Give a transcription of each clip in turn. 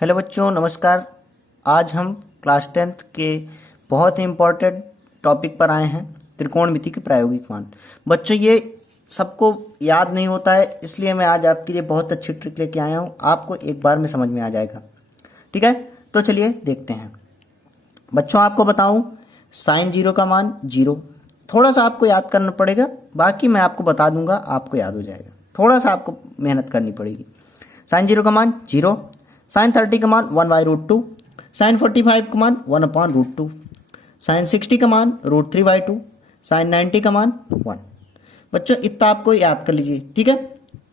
Hello बच्चों, नमस्कार। आज हम क्लास 10th के बहुत ही इम्पोर्टेंट टॉपिक पर आए हैं, त्रिकोणमिति के प्रायोगिक मान। बच्चों, ये सबको याद नहीं होता है, इसलिए मैं आज आपके लिए बहुत अच्छी ट्रिक लेके आया हूँ। आपको एक बार में समझ में आ जाएगा। ठीक है, तो चलिए देखते हैं। बच्चों, आपको बताऊं, साइन जीरो का मान जीरो। थोड़ा सा आपको याद करना पड़ेगा, बाकी मैं आपको बता दूंगा, आपको याद हो जाएगा। थोड़ा सा आपको मेहनत करनी पड़ेगी। साइन जीरो का मान जीरो, साइन 30 का मान 1/√2, साइन 45 का मान 1/√2, साइन 60 का मान √3/2, साइन 90 का मान 1। बच्चों, इतना आपको याद कर लीजिए। ठीक है,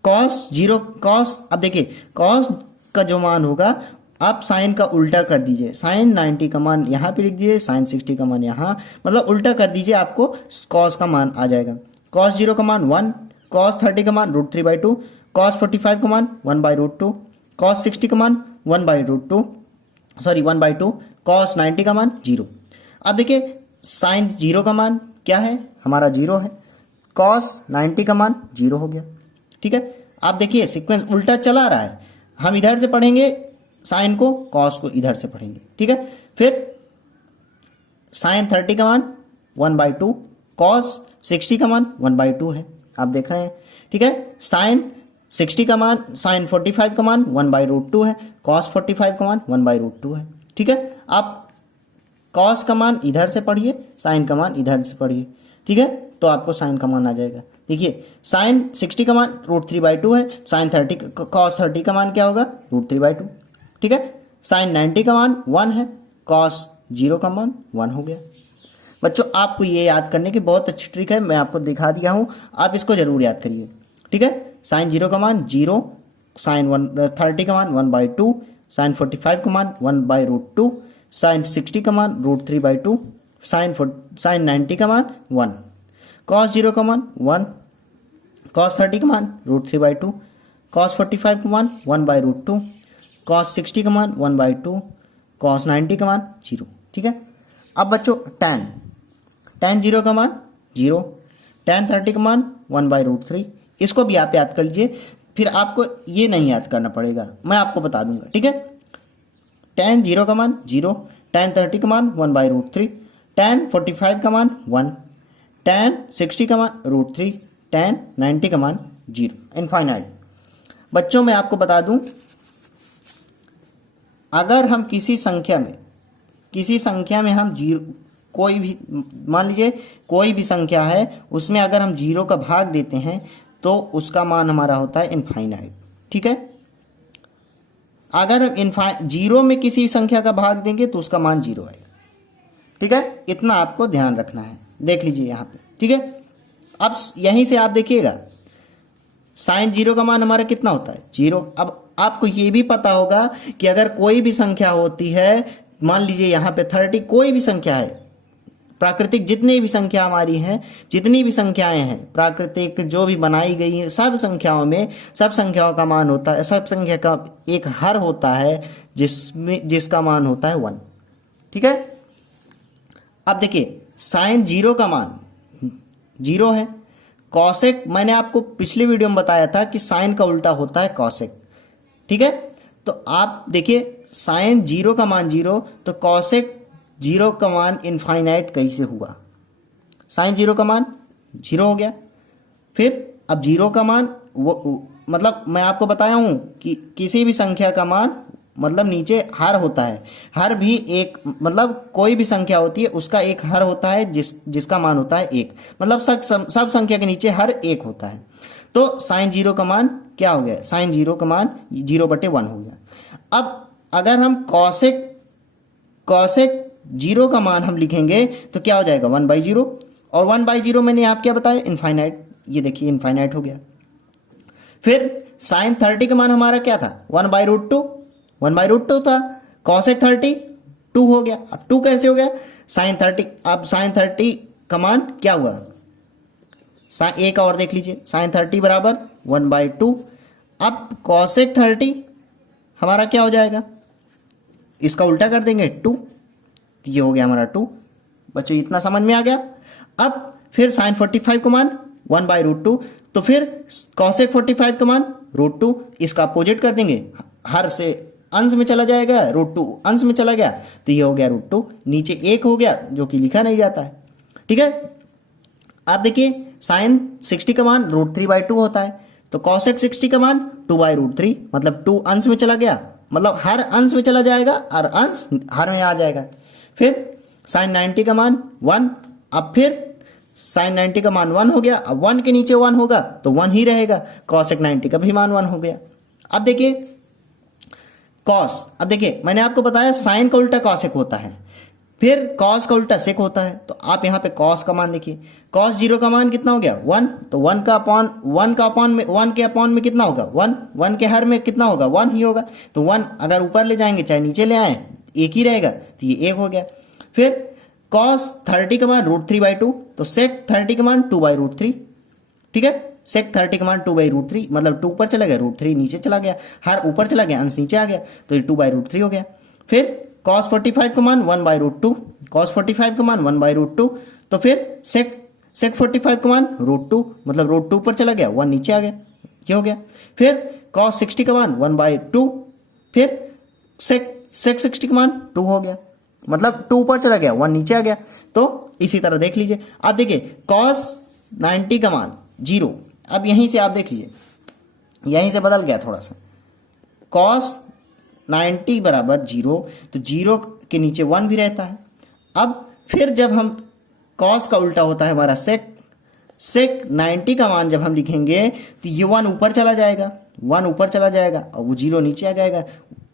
कॉस जीरो, कॉस, अब देखिए कॉस का जो मान होगा आप साइन का उल्टा कर दीजिए। साइन 90 का मान यहाँ पे लिख दीजिए, साइन 60 का मान यहाँ, मतलब उल्टा कर दीजिए, आपको कॉस का मान आ जाएगा। कॉस जीरो का मान 1, कॉस 30 का मान √3/2, कॉस 45 का मान 1/√2, कॉस 60 का मान 1/√2, सॉरी 1/2, कॉस 90 का मान 0। अब देखिए साइन जीरो का मान क्या है, हमारा 0 है। कॉस 90 का मान 0 हो गया। ठीक है, आप देखिए सीक्वेंस उल्टा चला रहा है। हम इधर से पढ़ेंगे साइन को, कॉस को इधर से पढ़ेंगे। ठीक है, फिर साइन 30 का मान 1/2, कॉस 60 का मान 1/2 है, आप देख रहे हैं। ठीक है, साइन 60 का मान, साइन 45 का मान 1/√2 है, कॉस 45 का मान 1/√2 है। ठीक है, आप कॉस का मान इधर से पढ़िए, साइन का मान इधर से पढ़िए। ठीक है, तो आपको साइन का मान आ जाएगा। देखिए साइन 60 का मान √3/2 है, साइन 30, कॉस 30 का मान क्या होगा, √3/2। ठीक है, साइन 90 का मान 1 है, कॉस 0 का मान 1 हो गया। बच्चों, आपको ये याद करने की बहुत अच्छी ट्रिक है, मैं आपको दिखा दिया हूं, आप इसको जरूर याद करिए। ठीक है, साइन 0 का मान 0, साइन 30 का मान 1/2, साइन 45 का मान 1/√2, साइन 60 का मान √3/2, साइन 90 का मान 1, कॉस 0 का मान 1, कॉस 30 का मान √3/2, कॉस 45 का मान 1/√2, कॉस 60 का मान 1/2, कॉस 90 का मान 0। ठीक है, अब बच्चों tan 0 का मान 0, tan 30 का मान 1/√3, इसको भी आप याद कर लीजिए। फिर आपको ये नहीं याद करना पड़ेगा, मैं आपको बता दूंगा। ठीक है, tan 0 का मान 0, tan 30 का मान 1/√3, tan 45 का मान 1, tan 60 का मान √3, tan 90 का मान 0, इनफाइनाइट। बच्चों, मैं आपको बता दूं, अगर हम किसी संख्या में हम जीरो, कोई भी, मान लीजिए कोई भी संख्या है, उसमें अगर हम 0 का भाग देते हैं तो उसका मान हमारा होता है इनफाइनाइट। ठीक है, अगर हम 0 में किसी संख्या का भाग देंगे तो उसका मान 0 आएगा। ठीक है, इतना आपको ध्यान रखना है। देख लीजिए यहाँ पे। ठीक है, अब यहीं से आप देखिएगा साइन 0 का मान हमारा कितना होता है, 0। अब आपको ये भी पता होगा कि अगर कोई भी संख्या होती है, मान लीजिए यहाँ पे 30, कोई भी संख्या है, प्राकृतिक जितनी भी संख्या हमारी हैं, जितनी भी संख्याएं हैं प्राकृतिक जो भी बनाई गई हैं, सब संख्याओं में सब संख्याओं का मान होता है, सब संख्या का एक हर होता है जिसका मान होता है 1। ठीक है, अब देखिए साइन 0 का मान 0 है। कॉसेक, मैंने आपको पिछली वीडियो में बताया था कि साइन का उल्टा होता है कॉसेक। ठीक है, तो आप देखिए साइन 0 का मान 0, तो कॉसेक 0 का मान इनफाइनाइट कैसे हुआ। साइन 0 का मान 0 हो गया। फिर अब 0 का मान मतलब मैं आपको बताया हूं कि किसी भी संख्या का मान मतलब नीचे हर होता है। हर भी एक, मतलब कोई भी संख्या होती है उसका एक हर होता है जिसका मान होता है 1, मतलब सब संख्या के नीचे हर 1 होता है। तो साइन 0 का मान क्या हो गया, साइन 0 का मान 0/1 हो गया। अब अगर हम कॉसेक 0 का मान हम लिखेंगे तो क्या हो जाएगा, 1/0, और 1/0 मैंने आप क्या बताया, इनफाइनाइट। ये देखिए इनफाइनाइट हो गया। फिर साइन 30 का मान हमारा क्या था, 1/√2 था। कॉसेक 30 2 हो गया। अब 2 कैसे हो गया, साइन 30, अब साइन 30 का मान क्या हुआ, एक और देख लीजिए, साइन 30 बराबर 1/2। अब कॉसेक 30 हमारा क्या हो जाएगा, इसका उल्टा कर देंगे 2, ये हो गया हमारा 2। बच्चों, इतना समझ में आ गया। अब फिर साइन 45 का मान 1/√2, तो फिर कॉसेक 45 का मान √2, इसका अपोजिट कर देंगे, हर से अंश में चला जाएगा, √2 अंश में चला गया तो ये हो गया √2, नीचे 1 हो गया जो कि लिखा नहीं जाता है। ठीक है, आप देखिए साइन 60 का मान √3/2 होता है, तो कॉसेक 60 का मान 2/√3, मतलब 2 अंश में चला गया, मतलब हर अंश में चला जाएगा और अंश हर में आ जाएगा। फिर साइन 90 का मान 1, अब फिर साइन 90 का मान 1 हो गया, अब 1 के नीचे 1 होगा तो 1 ही रहेगा, कॉसेक 90 का भी मान 1 हो गया। अब देखिए कॉस, अब देखिए मैंने आपको बताया साइन का उल्टा कॉसेक होता है, फिर कॉस का उल्टा सेक होता है, तो आप यहाँ पे कॉस का मान देखिए, कॉस 0 का मान कितना हो गया 1, तो 1 के अपॉन में कितना होगा 1, 1 के हर में कितना होगा 1 ही होगा, तो 1 अगर ऊपर ले जाएंगे चाहे नीचे ले आए एक ही रहेगा, तो ये 1 हो गया। फिर कॉस 30 का मान √3/2, तो सेक 30 का मान 2/√3, ठीक है, सेक 30 का मान 2/√3, मतलब 2 ऊपर चला गया √3 नीचे चला गया, हर ऊपर चला गया अंश नीचे आ गया, तो ये 2/√3 हो गया। फिर cos 45 का मान 1/√2, cos 45 का मान 1/√2, तो फिर sec 45 का मान √2, मतलब √2 ऊपर चला गया 1 नीचे आ गया, ये हो गया। फिर cos 60 का मान 1/2, फिर sec 60 का मान 2 हो गया, मतलब 2 ऊपर चला गया 1 नीचे आ गया। तो इसी तरह देख लीजिए, आप देखिए cos 90 का मान 0, अब यहीं से आप देख लीजिए, यहीं से बदल गया थोड़ा सा, cos 90 बराबर 0, तो 0 के नीचे 1 भी रहता है। अब फिर जब हम cos का उल्टा होता है हमारा sec 90 का मान जब हम लिखेंगे तो ये 1 ऊपर चला जाएगा, 1 ऊपर चला जाएगा और वो 0 नीचे आ जाएगा।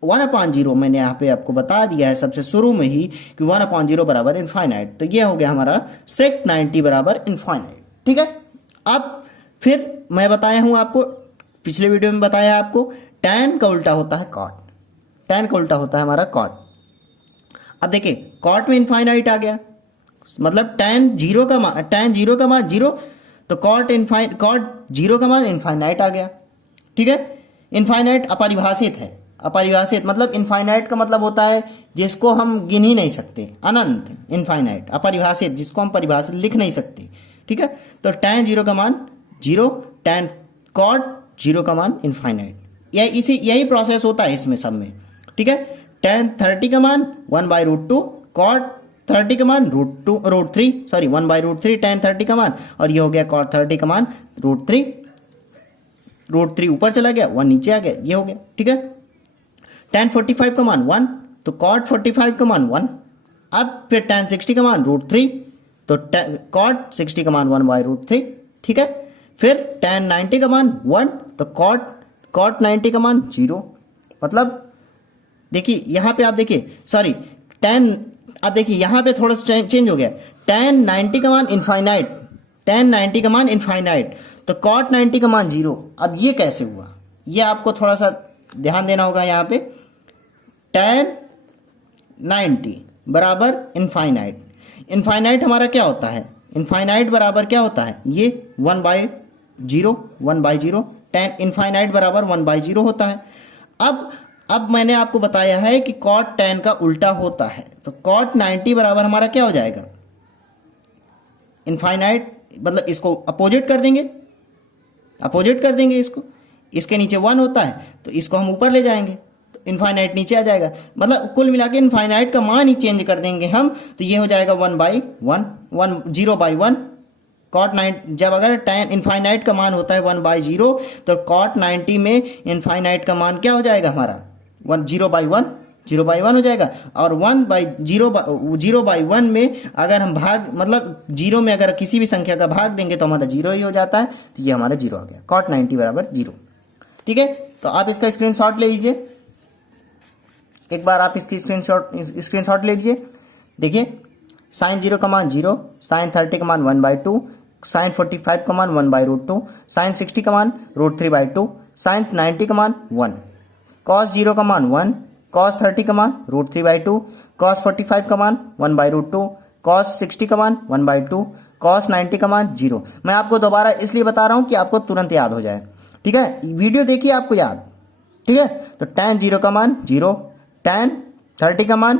1/0 मैंने यहाँ पे आपको बता दिया है सबसे शुरू में ही कि 1/0 बराबर इनफाइनाइट, तो ये हो गया हमारा sec 90 बराबर इनफाइनाइट। ठीक है, अब फिर मैं बताया हूँ आपको, पिछले वीडियो में बताया आपको tan का उल्टा होता है cot, tan का उल्टा होता है हमारा cot। अब देखिए cot में इनफाइनाइट आ गया, मतलब tan 0 का मान 0, तो cot 0 का मान इनफाइनाइट आ गया। ठीक है, इनफाइनाइट अपरिभाषित है, अपरिभाषित मतलब इनफाइनाइट का मतलब होता है जिसको हम गिन ही नहीं सकते, अनंत, इनफाइनाइट अपरिभाषित जिसको हम परिभाषित लिख नहीं सकते। ठीक है, तो tan 0 का मान 0, tan cot 0 का मान इनफाइनाइट, यही प्रोसेस होता है इसमें सब में। ठीक है, tan 30 का मान 1/√2, cot 30 का मान √3 1/√3 tan 30 का मान, और ये हो गया cot 30 का मान √3 ऊपर चला गया 1 नीचे आ गया, ये हो गया। ठीक है, tan 45 का मान 1, तो cot 45 का मान 1, अब फिर tan 60 का मान √3, तो cot 60 का मान 1/√3। ठीक है, फिर tan 90 का मान 1, तो cot 90 का मान 0, मतलब देखिए यहाँ पे आप देखिए, सॉरी tan, अब देखिए यहाँ पे थोड़ा सा चेंज हो गया, tan 90 का मान इनफाइनाइट, tan 90 का मान इनफाइनाइट, तो cot 90 का मान 0। अब ये कैसे हुआ, ये आपको थोड़ा सा ध्यान देना होगा यहाँ पे, tan 90 बराबर इनफाइनाइट, इनफाइनाइट हमारा क्या होता है, इनफाइनाइट बराबर क्या होता है, ये 1/0 tan इनफाइनाइट बराबर 1/0 होता है। अब मैंने आपको बताया है कि cot tan का उल्टा होता है, तो cot 90 बराबर हमारा क्या हो जाएगा, इनफाइनाइट, मतलब इसको अपोजिट कर देंगे इसको, इसके नीचे 1 होता है तो इसको हम ऊपर ले जाएंगे तो इनफाइनाइट नीचे आ जाएगा, मतलब कुल मिला के इनफाइनाइट का मान ही चेंज कर देंगे हम, तो ये हो जाएगा 0/1, cot 90, जब अगर tan इनफाइनाइट का मान होता है 1/0, तो cot 90 में इनफाइनाइट का मान क्या हो जाएगा हमारा 0/1 हो जाएगा, और 0/1 में अगर हम भाग, मतलब 0 में अगर किसी भी संख्या का भाग देंगे तो हमारा 0 ही हो जाता है, तो ये हमारा 0 आ गया, cot 90 बराबर 0। ठीक है, तो आप इसका स्क्रीनशॉट ले लीजिए, एक बार आप इसकी स्क्रीनशॉट ले लीजिए। देखिए sin 0 का मान 0, sin 30 का मान 1/2, sin 45 का मान 1/√2, sin 60 का मान √3/2, sin 90 का मान 1, cos 0 का मान 1, cos 30 का मान √3/2, cos 45 का मान 1/√2, cos 60 का मान 1/2, cos 90 का मान 0। मैं आपको दोबारा इसलिए बता रहा हूं कि आपको तुरंत याद हो जाए। ठीक है, वीडियो देखिए आपको याद। ठीक है, तो tan 0 का मान 0, tan 30 का मान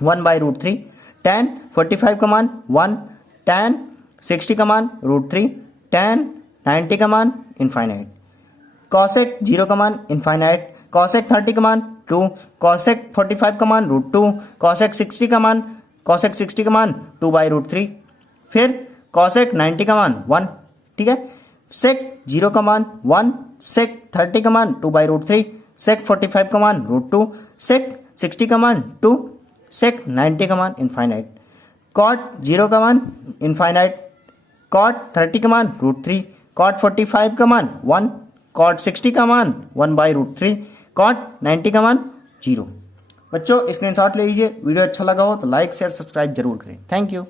1/√3, tan 45 का मान 1, tan 60 का मान √3, tan 90 का मान इनफाइनाइट, cosec 0 का मान इनफाइनाइट, कॉसेक 30 का मान 2, कॉसेक 45 का मान √2, कॉसेक 60 का मान 2/√3, फिर कॉसेक 90 का मान 1, ठीक है। सेक 0 का मान 1, सेक 30 का मान 2/√3, सेक 45 का मान √2, सेक 60 का मान 2, सेक 90 का मान इनफाइनाइट, कॉट 0 का मान इनफाइनाइट, कॉट 30 का मान √3, कॉट 45 का मान 1, कॉट 60 का मान 1/√3, कॉट 90 का मान 0। बच्चों स्क्रीनशॉट ले लीजिए। वीडियो अच्छा लगा हो तो लाइक शेयर सब्सक्राइब जरूर करें। Thank you.